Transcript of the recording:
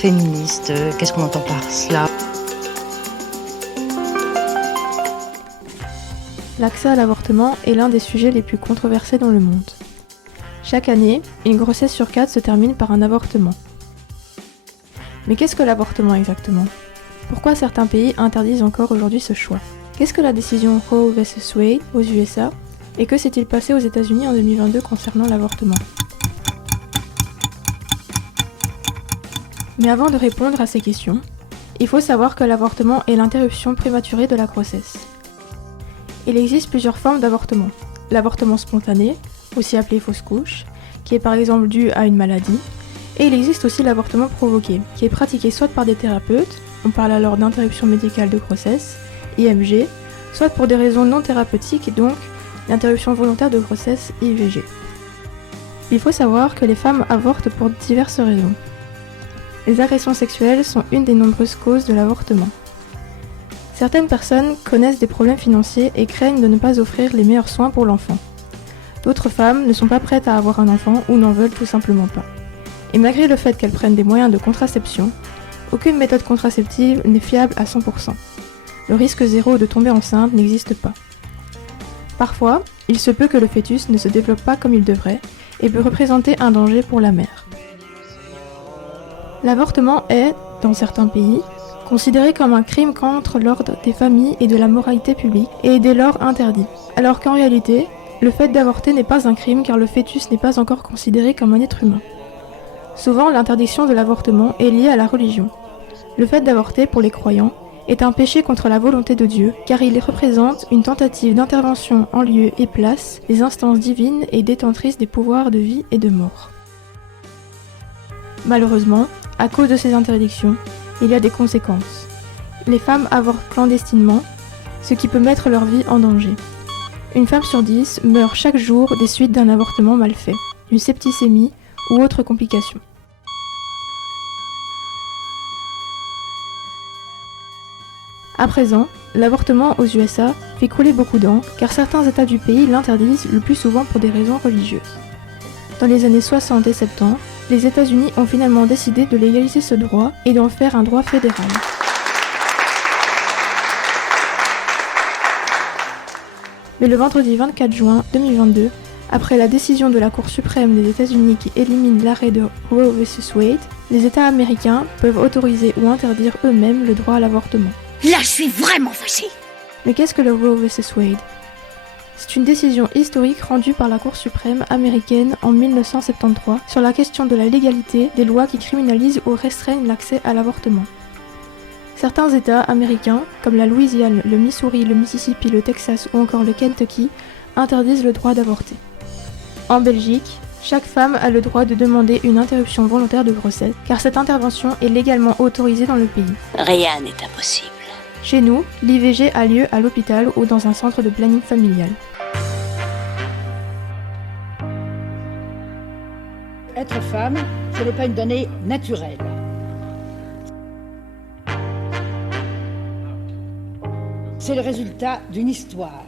féministe. Qu'est-ce qu'on entend par cela ? L'accès à l'avortement est l'un des sujets les plus controversés dans le monde. Chaque année, une grossesse sur 4 se termine par un avortement. Mais qu'est-ce que l'avortement exactement ? Pourquoi certains pays interdisent encore aujourd'hui ce choix ? Qu'est-ce que la décision Roe vs Wade aux USA ? Et que s'est-il passé aux États-Unis en 2022 concernant l'avortement ? Mais avant de répondre à ces questions, il faut savoir que l'avortement est l'interruption prématurée de la grossesse. Il existe plusieurs formes d'avortement. L'avortement spontané, aussi appelé fausse couche, qui est par exemple dû à une maladie, et il existe aussi l'avortement provoqué, qui est pratiqué soit par des thérapeutes, on parle alors d'interruption médicale de grossesse, IMG, soit pour des raisons non thérapeutiques, donc l'interruption volontaire de grossesse, IVG. Il faut savoir que les femmes avortent pour diverses raisons. Les agressions sexuelles sont une des nombreuses causes de l'avortement. Certaines personnes connaissent des problèmes financiers et craignent de ne pas offrir les meilleurs soins pour l'enfant. D'autres femmes ne sont pas prêtes à avoir un enfant ou n'en veulent tout simplement pas. Et malgré le fait qu'elles prennent des moyens de contraception, aucune méthode contraceptive n'est fiable à 100%. Le risque zéro de tomber enceinte n'existe pas. Parfois, il se peut que le fœtus ne se développe pas comme il devrait et peut représenter un danger pour la mère. L'avortement est, dans certains pays, considéré comme un crime contre l'ordre des familles et de la moralité publique et est dès lors interdit. Alors qu'en réalité, le fait d'avorter n'est pas un crime car le fœtus n'est pas encore considéré comme un être humain. Souvent, l'interdiction de l'avortement est liée à la religion. Le fait d'avorter pour les croyants est un péché contre la volonté de Dieu car il représente une tentative d'intervention en lieu et place des instances divines et détentrices des pouvoirs de vie et de mort. Malheureusement, à cause de ces interdictions, il y a des conséquences. Les femmes avortent clandestinement, ce qui peut mettre leur vie en danger. Une femme sur 10 meurt chaque jour des suites d'un avortement mal fait, d'une septicémie ou autre complication. À présent, l'avortement aux USA fait couler beaucoup d'encre car certains États du pays l'interdisent le plus souvent pour des raisons religieuses. Dans les années 60 et 70, les États-Unis ont finalement décidé de légaliser ce droit et d'en faire un droit fédéral. Mais le vendredi 24 juin 2022, après la décision de la Cour suprême des États-Unis qui élimine l'arrêt de Roe vs Wade, les États américains peuvent autoriser ou interdire eux-mêmes le droit à l'avortement. Là, je suis vraiment fâchée. Mais qu'est-ce que le Roe vs Wade ? C'est une décision historique rendue par la Cour suprême américaine en 1973 sur la question de la légalité des lois qui criminalisent ou restreignent l'accès à l'avortement. Certains États américains, comme la Louisiane, le Missouri, le Mississippi, le Texas ou encore le Kentucky, interdisent le droit d'avorter. En Belgique, chaque femme a le droit de demander une interruption volontaire de grossesse, car cette intervention est légalement autorisée dans le pays. Rien n'est impossible. Chez nous, l'IVG a lieu à l'hôpital ou dans un centre de planning familial. Être femme, ce n'est pas une donnée naturelle. C'est le résultat d'une histoire.